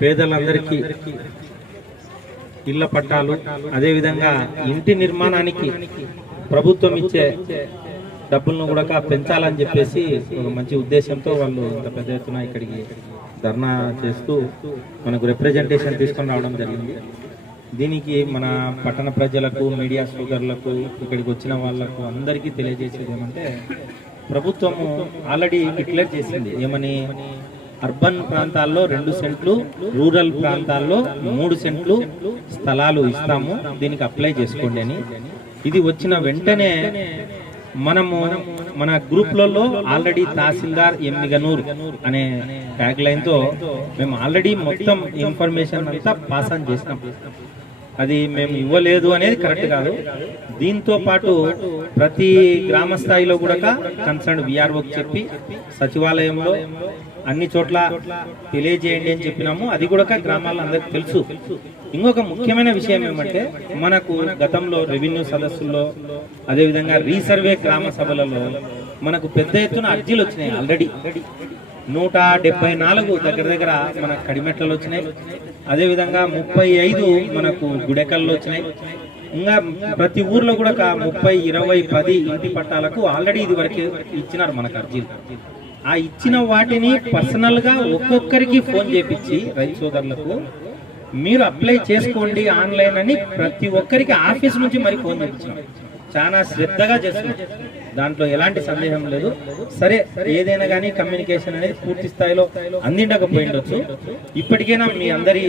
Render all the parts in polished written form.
పేదలందరికీ ఇళ్ల పట్టాలు, అదేవిధంగా ఇంటి నిర్మాణానికి ప్రభుత్వం ఇచ్చే డబ్బులను కూడా పెంచాలని చెప్పేసి ఒక మంచి ఉద్దేశంతో వాళ్ళు ఇంత పెద్ద ఎత్తున ఇక్కడికి ధర్నా చేస్తూ మనకు రిప్రజెంటేషన్ తీసుకొని రావడం జరిగింది. దీనికి మన పట్టణ ప్రజలకు, మీడియా సోదరులకు, ఇక్కడికి వచ్చిన వాళ్లకు అందరికీ తెలియజేసేది ఏమంటే, ప్రభుత్వము ఆల్రెడీ డిక్లేర్ చేసింది ఏమని, అర్బన్ ప్రాంతాల్లో 2 సెంట్లు, రూరల్ ప్రాంతాల్లో 3 సెంట్లు స్థలాలు ఇస్తాము, దీనికి అప్లై చేసుకోండి అని. ఇది వచ్చిన వెంటనే మనము మన గ్రూప్లలో ఆల్రెడీ తహసీల్దార్ ఎమ్మిగనూర్ అనే ట్యాగ్ లైన్ తో మేము ఆల్రెడీ మొత్తం ఇన్ఫర్మేషన్ అంతా పాస్ ఆన్ చేసినాం. అది మేము ఇవ్వలేదు అనేది కరెక్ట్ కాదు. దీంతో పాటు ప్రతి గ్రామ స్థాయిలో కూడా కన్సర్న్ విఆర్ఓకి చెప్పి సచివాలయంలో అన్ని చోట్ల తెలియజేయండి అని చెప్పినాము. అది కూడా గ్రామాల్లో అందరికి తెలుసు. ఇంకొక ముఖ్యమైన విషయం ఏమంటే, మనకు గతంలో రెవెన్యూ సదస్సుల్లో, అదేవిధంగా రీసర్వే గ్రామ సభలలో మనకు పెద్ద ఎత్తున అర్జీలు వచ్చినాయి. ఆల్రెడీ 174 దగ్గర మన కడిమెట్లలో వచ్చినాయి. అదేవిధంగా 35 మనకు గుడెకల్లో వచ్చినాయి. ఇంకా ప్రతి ఊర్లో కూడా 30, 20, 10 ఇంటి పట్టాలకు ఆల్రెడీ ఇది వరకు ఇచ్చినారు మనకు అర్జీలు. ఆ ఇచ్చిన వాటిని పర్సనల్ గా ఒక్కొక్కరికి ఫోన్ చేపించి రైతు సోదరులకు మీరు అప్లై చేసుకోండి ఆన్లైన్ అని ప్రతి ఒక్కరికి ఆఫీస్ నుంచి మరి ఫోన్ చేపించాం. చాలా శ్రద్ధగా చేస్తున్నాం, దాంట్లో ఎలాంటి సందేహం లేదు. సరే, ఏదైనా కానీ కమ్యూనికేషన్ అనేది పూర్తి స్థాయిలో అందిండకపోయిండొచ్చు. ఇప్పటికైనా మీ అందరి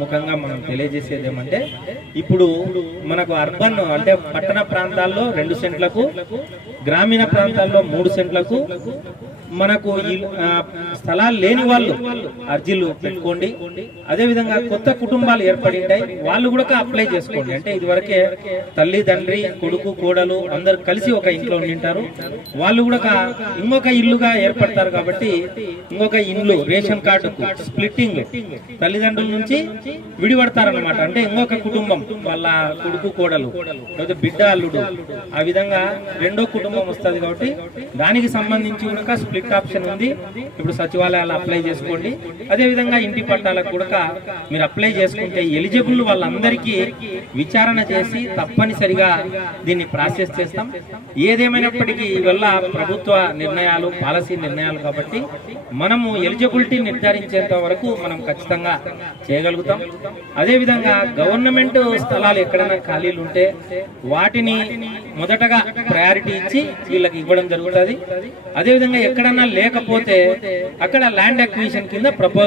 ముఖంగా మనం తెలియజేసేది ఏమంటే, ఇప్పుడు మనకు అర్బన్ అంటే పట్టణ ప్రాంతాల్లో 2 సెంట్లకు, గ్రామీణ ప్రాంతాల్లో 3 సెంట్లకు మనకు స్థలాలు లేని వాళ్ళు అర్జీలు పెట్టుకోండి. అదేవిధంగా కొత్త కుటుంబాలు ఏర్పడి ఉంటాయి, వాళ్ళు కూడా అప్లై చేసుకోండి. అంటే ఇదివరకే తల్లి, తండ్రి, కొడుకు, కోడలు అందరు కలిసి ఒక ఇంట్లో ఉండింటారు. వాళ్ళు కూడా ఇంకొక ఇల్లుగా ఏర్పడతారు. కాబట్టి ఇంకొక ఇల్లు రేషన్ కార్డుకు స్ప్లిట్టింగ్, తల్లిదండ్రుల నుంచి విడిపడతారన్నమాట. అంటే ఇంకొక కుటుంబం, వాళ్ళ కొడుకు, కోడలు లేదా బిడ్డ, అల్లుడు, ఆ విధంగా రెండో కుటుంబం వస్తుంది. కాబట్టి దానికి సంబంధించి కూడా స్ప్లిట్ ఆప్షన్ ఉంది. ఇప్పుడు సచివాలయాలు అప్లై చేసుకోండి. అదే విధంగా ఇంటి పట్టాలకు కూడా మీరు అప్లై చేసుకుంటే ఎలిజిబుల్ వాళ్ళందరికీ విచారణ చేసి తప్పనిసరిగా దీన్ని ప్రాసెస్ చేస్తాం. ఏదేమైనప్పటికీ ఇవల్ల ప్రభుత్వ నిర్ణయాలు, పాలసీ నిర్ణయాలు కాబట్టి మనము ఎలిజిబిలిటీ నిర్ధారించేంత వరకు మనం ఖచ్చితంగా చేయగలుగుతాం. అదేవిధంగా గవర్నమెంట్ స్థలాలు ఎక్కడైనా ఖాళీలు ఉంటే వాటిని మొదటగా ప్రయారిటీ ఇచ్చి వీళ్ళకి ఇవ్వడం జరుగుతుంది. అదేవిధంగా ఎక్కడన్నా లేకపోతే అక్కడ ల్యాండ్ అక్విజిషన్ కింద ప్రపోజల్